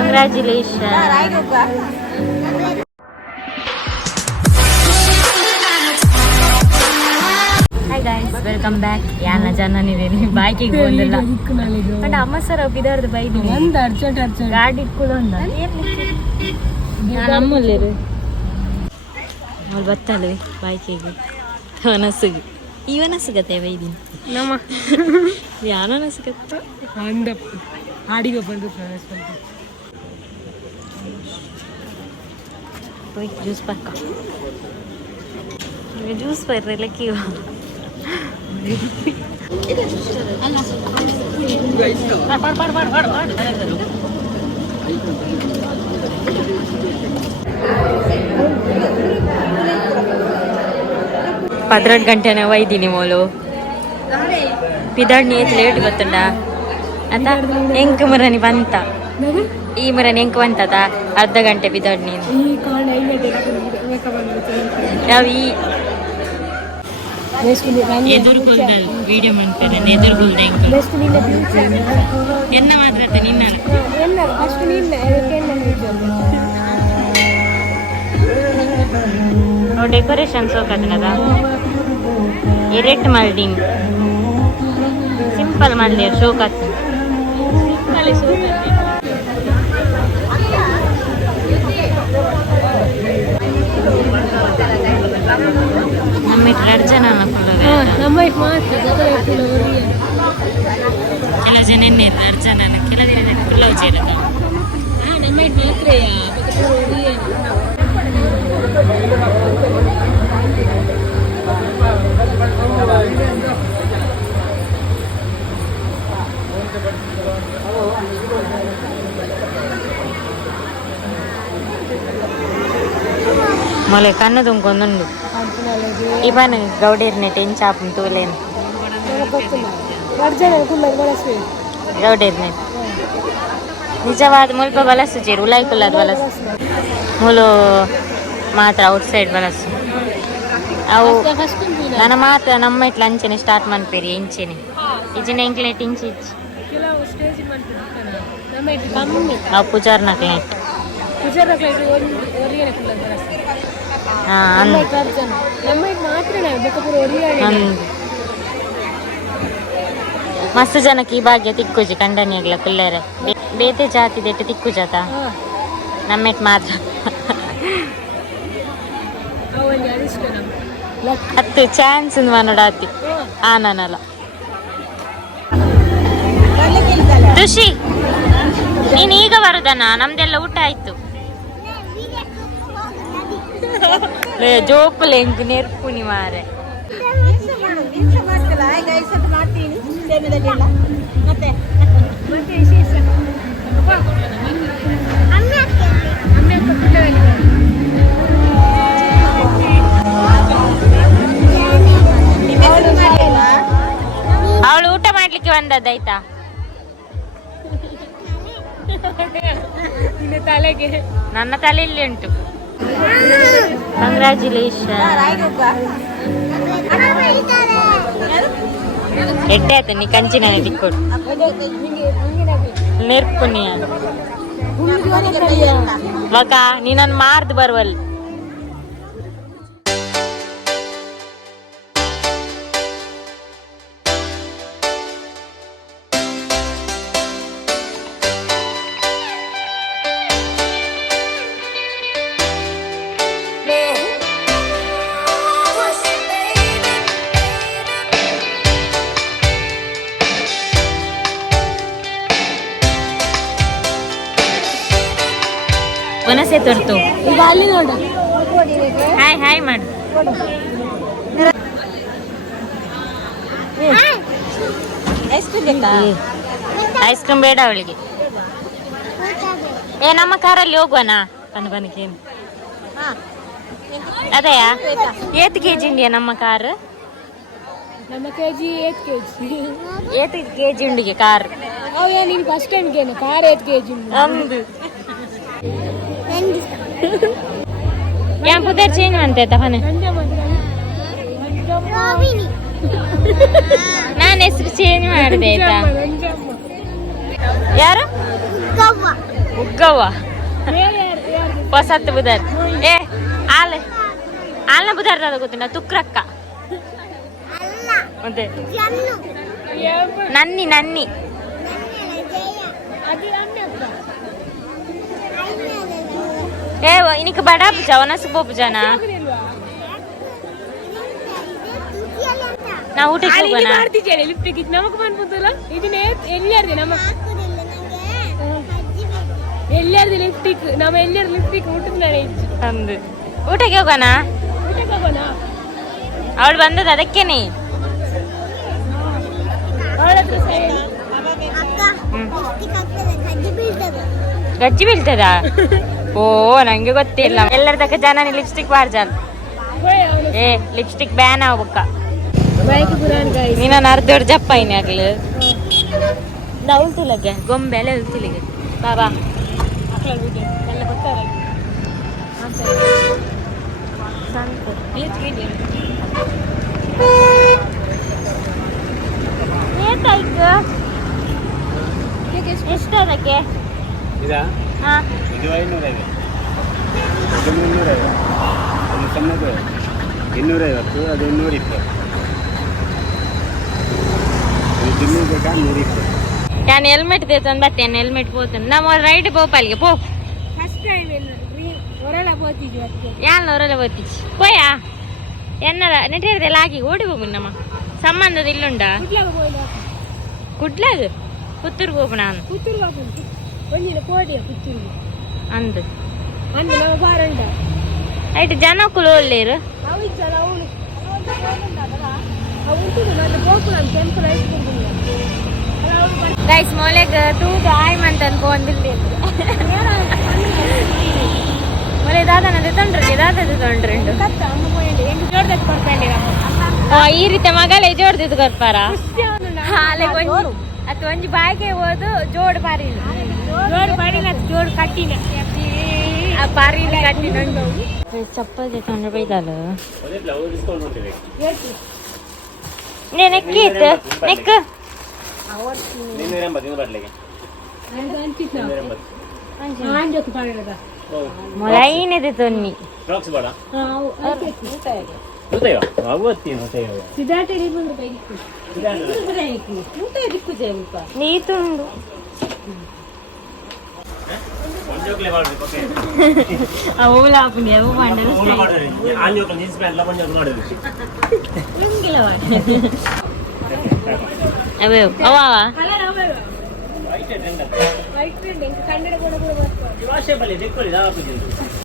Congratulation. Hi guys, welcome back. ಯಾನ ಜನನಿದ್ದೀನಿ ಬಾಯ್ಕಿಗೆ ಬಂದಿಲ್ಲ but ಅಮ್ಮ ಸರ್ ಬಿದಾರ್ದು ಬೈದು ಒಂದು ಅರ್ಜೆಂಟ್ ಗಾಡಿ ಇಟ್ಕೊಳ್ಳೋ ಅಂದ ನಮ್ಮಲ್ಲಿರು ಅಲ್ಲಿ ಬತ್ತಲ್ವಿ ಬಾಯ್ಕಿಗೆ ವನಸ್ಸಿಗೆ ಇವನಸ್ಗತ್ತೆ ಬೈದೀನಿ ನಮ್ಮ ಯಾನಸ್ಗತ್ತೆ ಅಂದಪ್ಪ ಹಾಡಿಗೆ ಬಂದು ಜ್ಯೂಸ್ ಪಕ್ಕ ಜ್ಯೂಸ್ ಬರ್ರಲ್ಲ ಕೀವ ಪದ್ರಡ್ ಗಂಟೆನೇ ಒಯ್ದೀನಿ ಮೋಲು ಪಿದಾಡ್ನಿ ಏತ್ ಲೇಟ್ ಗೊತ್ತುಂಡ ಅಂತ ಎಂಕ್ ಮುರನಿ ಬಂತ ಈ ಮುರನಿ ಎಂಕ್ ಬಂತದ ಅರ್ಧ ಗಂಟೆ ಪಿದಾಡ್ನಿ ಯಾವ ಈ ಎದುರುಗೊಲ್ದಲ್ ವಿಡಿಯೋ ಮಾಡ್ತಾರೆ ಎದುರುಗೊಲ್ದ ಎನ್ನ ಮಾತ್ರ ನಿನ್ನ ಡೆಕೋರೇಷನ್ ಸೋಕದ ಎರೆಟ್ ಮಲ್ಡಿಂಗ್ ಸಿಂಪಲ್ ಮಲ್ಡಿ ಶೋಕಾತ್ ಸಿಂಪಲ್ ಸೋಕತ್ ನಮ್ಮ ಎರಡು ಜನ ಕೆಲ ಜನ ಎರಡು ಜನ ಕೆಲ ದಿನ ಪುಲ್ಲವ್ ಚೇಲ ನಮ್ಮ ಮಾತ್ರ ಮೊಲೆ ಕಣ್ಣು ತುಂಬ್ಕೊಂಡುಂಡು ಇವನ್ ಗೌಡೇರ್ನೆ ಟೆನ್ ಚಾಪ್ ತೂಲೇನು ಗೌಡೇರ್ನೆ ನಿಜವಾದ ಮುಲ್ಪ ಬಲಸು ಚೇರು ಉಲಾಯ್ಕುಲ್ಲದ ಬಲಸು ಮುಲು ಮಾತ್ರ ಔಟ್ಸೈಡ್ ಬಲಸು ಅವು ನನ್ನ ಮಾತ್ರ ನಮ್ಮ ಇಟ್ಲ ಅಂಚೆನೆ ಸ್ಟಾರ್ಟ್ ಮಾಡ್ಪೇರಿ ಇಂಚೆನೆ ಇಜಿನ ಎಂಕ್ಲೆಟ್ ಇಂಚಿ ಇಚ್ಚಿ ಅವು ಪೂಜಾರ್ನಕ್ಲೆ ಮಸ್ತ್ ಜನಕ್ಕೆ ಈ ಭಾಗ್ಯ ತಿಕ್ಕುಜಿ ಕಂಡನಿಯಾಗ್ಲ ಕುಲ್ಲೇರೆ ಬೇತೆ ಜಾತಿ ದೆಟ್ಟು ತಿಕ್ಕು ಜಾತ ನಮ್ಮೆಟ್ ಮಾತ್ರ ಹತ್ತು ಚಾನ್ಸ್ ನೋಡಾತಿ ಆನಲ್ಲ ಖುಷಿ ನೀನ್ ಈಗ ಬರುದನ ನಮ್ದೆಲ್ಲ ಊಟ ಆಯ್ತು ಜೋಪುಲೆ ಎಂಕು ನೆರ್ಪುನಿ ಮಾರೆ ಅವಳು ಊಟ ಮಾಡ್ಲಿಕ್ಕೆ ಬಂದದ್ದಾಯ್ತಾ ನನ್ನ ತಲೆ ಇಲ್ಲಿ ಉಂಟು. ಕಂಗ್ರ್ಯಾಚುಲೇಷನ್. ಎಡ್ಡೆ ಆಯ್ತು ನೀ ಕಂಚಿನ ತಿಕ್ಕೊಡು ನೆರ್ಪುನಿಯ ಮಗ ನೀ ನನ್ನ ಮಾರ್ದು ಬರುವಲ್ಲಿ ಮನಸ್ಸೇ ತೊರ್ತು ಈಗ ಅಲ್ಲಿ ನೋಡು ಹಾಯ್ ಹಾಯ್ ಮಾಡು ಐಸ್ ಕ್ರೀಮ್ ಬೇಡ ಅವಳಿಗೆ ನಮ್ಮ ಕಾರಲ್ಲಿ ಹೋಗುವನಾ ಕನಕನಿಗೇನು ಅದೇಯಾ ಏತ್ ಕೆಜಿ ಇಂಡಿಯಾ ನಮ್ಮ ಕಾರ್ ನಮ್ಮ ಕೆಜಿ 8 ಕೆಜಿ ಉಂಡಿಗೆ ಕಾರ್ ನೀನು ಫಸ್ಟ್ ಟೈಮ್ಗೇನು ಕಾರ್ 8 ಕೆಜಿ ಅಂದು ಕ್ಯಾಂಪು ಚೇಂಜ್ ಮಾಡ್ತೈತ ಫನೆ ನಾನು ಹೆಸರು ಚೇಂಜ್ ಮಾಡಿದೆ ಆಯ್ತಾ ಯಾರು ಉಗ್ಗವ್ವ ಬೇರೆ ಯಾರು ಹೊಸತ್ತು ಬುಧಾರ್ ಏ ಆಲ್ನ ಬುಧಾರ್ ಅದ ಗೊತ್ತಿನ ತುಕ್ರಕ್ಕ ಮತ್ತೆ ನನ್ನಿ ನನ್ನಿ ಅದು ಅಣ್ಣ ಏ ಇನಿಕ್ ಬಡ ಪೂಜಾ ಒನಸು ಬೋ ಪೂಜಾನ ನಾ ಊಟಕ್ಕೆ ಹೋಗೋಣ ಮಾಡ್ತಿದ್ದೇನೆ ಲಿಫ್ಟಿಗೆ ನಮಗ್ ಬಂದ್ಬಿಟ್ಟಲ್ಲ ಇದನ್ನ ಎಲ್ಲಾರ್ದೆ ನಮ್ಮ ಎಲ್ಲಾರ್ದು ಲಿಫ್ಟಿಕ್ ನಮ್ಮ ಎಲ್ಲರ ಲಿಫ್ಟಿಕ್ ಊಟದ ನಾಳೆ ಅಂದು ಊಟಕ್ಕೆ ಹೋಗೋಣ ಊಟಕ್ಕೆ ಹೋಗೋಣ ಅವಳು ಬಂದದ್ದು ಅದಕ್ಕೇನೆ ಅವಳ ಹತ್ರ ಸರಿ ಗಜ್ಜಿ ಬೀಳ್ತದ ಓ ನಂಗೆ ಗೊತ್ತಿಲ್ಲ ಎಲ್ಲರ ತಕ್ಕ ಜನ ಲಿಪ್ಸ್ಟಿಕ್ ಬಾರ್ಜಲ್ ಏ ಲಿಪ್ಸ್ಟಿಕ್ ಬ್ಯಾನ್ ಆಗ್ಬೇಕ ಬೈಕ್ ಪುರಾನ್ ಗಾಯ್ಸ್ ನೀನ ಅರ್ಧೋಡ್ ಜಪ್ಪ ಇನಿ ಆಗ್ಲಿ ನಾ ಉಳ್ತಿಲ್ಲಗೆ ಗೊಂಬೆ ಎಲ್ಲ ಉಳ್ತಿಲ್ಲಿಗೆ ಬಾಬಾ ಮಕ್ಕಳ ವಿಡಿಯೋ ಎಲ್ಲ ಗೊತ್ತಾಗಲ್ಲ ಸಂತು ಎಷ್ಟು ಅದಕ್ಕೆ ಇದಾ ಹಾ ಇದು 500 ಇದು 350 ಅದು ಸಣ್ಣದು 250 ಅದು 120 ಇದು ತಿನ್ನು ಬೇಕಾ 120 ನಾನು ಹೆಲ್ಮೆಟ್ ತೆತ್ತಂದು ಬರ್ತೇನೆ ಹೆಲ್ಮೆಟ್ ಹೋಗ್ತಾನೆ ನಮ್ಮ ರೈಟ್ ಬೋಪಾಲಿಗೆ ಪೋ ಫಸ್ಟ್ ಟೈಮ್ ಎಲ್ಲ ಹೊರಳ ಹೋಗ್ತಿದ್ವಿ ಅದಕ್ಕೆ ಯಾನ್ ಅವರೆಲ್ಲ ಓದಿಚ್ಚಿ ಪೋಯಾ ಎನ್ನರ ನೆಟ್ಟಿರ್ದೆಲ್ಲ ಆಗಿ ಓಡಿ ಹೋಗು ನಮ್ಮ ಸಂಬಂಧದ ಇಲ್ಲುಂಡಾ ಕುಡ್ಲಾಗ ಹೋಯ್ತು ಕುಡ್ಲಾಗ ಪುತ್ತೂರ್ಗೆ ಹೋಗೋಣ ನಾನು ಪುತ್ತೂರು ಹೋಗ್ಬೋದು ಒಂದಿನ ಕೋಡಿಯ ಪುತ್ತೂರಿಗೆ ಅಂದು ಅಂದ್ರೆ ನಾವು ಬಾರಂಡ ಆಯ್ತು ಜನ ಕುಲು ಒಳ್ಳೆಯರು ಅವು ಇದ್ದಲ್ಲ ಅವನು ಅವು ಉಂಟು ನನ್ನ ಗೋಕುಲ ಕೆಂಪು ರೈಸ್ ಗೈಸ್ ಮೊಲೆಗೆ ತೂದು ಆಯ್ಮಂತ ಅನ್ಕೊಂಡಿರ್ಲಿ ಮೊಲೆ ದಾದನದ ತೊಂಡ್ರಿ ದಾದದ ತೊಂಡ್ರಿಂಡು ಕತ್ತ ಅಮ್ಮ ಹೋಯ್ತು ಹೆಂಗೆ ಜೋಡ್ದಕ್ಕೆ ಬರ್ತಾಂಡಿ ಈ ರೀತಿ ಮಗಳೇ ಜೋಡ್ದಿದ್ದು ಕೊರ್ಪಾರ ಹಾಲೆ ಒಂಜಿ ಅದು ಒಂಜಿ ಬಾಯಿಗೆ ಹೋದು ಜೋಡ್ ಪಾರಿ ಜೋಡು ಬಾಡಿನ ಜೋಡು ಕಟ್ಟಿನ ಆ ಪಾರಿ ಕಟ್ಟಿ ನಂಡು ಚಪ್ಪಲ್ ತೊಂದ್ರೆ ಬೈದಲ್ಲ ಅದೇ ಬ್ಲೌಸ್ ಡಿಸ್ಕೌಂಟ್ ಮಾಡ್ತೀವಿ ನೆಕ್ಕಿ ಇತ್ತು ನೆಕ್ 280 ಬರಲಿಗೆ ನಂದು ಅಂತಿತ್ತು ನಾವು ಆಂಜೋಕು ಪಾಡಿದ ಮೊಲೈನಿದೆ ತೊನ್ನಿ ಫ್ರಾಕ್ಸ್ ಬೇಡ ಹಾಂ ಗೊತ್ತಾಯ್ವ ಅವತ್ತಿ ಗೊತ್ತಾಯ್ವ ಸಿದ್ಧಾರ್ಥಿ ಬಂದು ಬೈಕ್ ನೀ ತುಂಡು ಒಂಜೋಕ್ಲೆ ಮಾಡ್ಬೇಕು ಓಕೆ ಅವು ಲಾಪುಂಡಿ ಅವು ಮಾಡಲು ಓಲ ಮಾಡ್ರಿ ಆಂಜೋಕ್ಲೆ ಜೀನ್ಸ್ ಪ್ಯಾಂಟ್ ಲ ಒಂಜೋಕ್ ಮಾಡಿದ್ರು ನಿಮ್ಗಿಲ್ಲ ಅವೇ ಅವ ಕಲರ್ ಅವೇ white trend white trend Kannada ಕೂಡ ಬರ್ತದೆ ವಾಶೇಬಲ್ ಇದೆ ಕೊಡಿ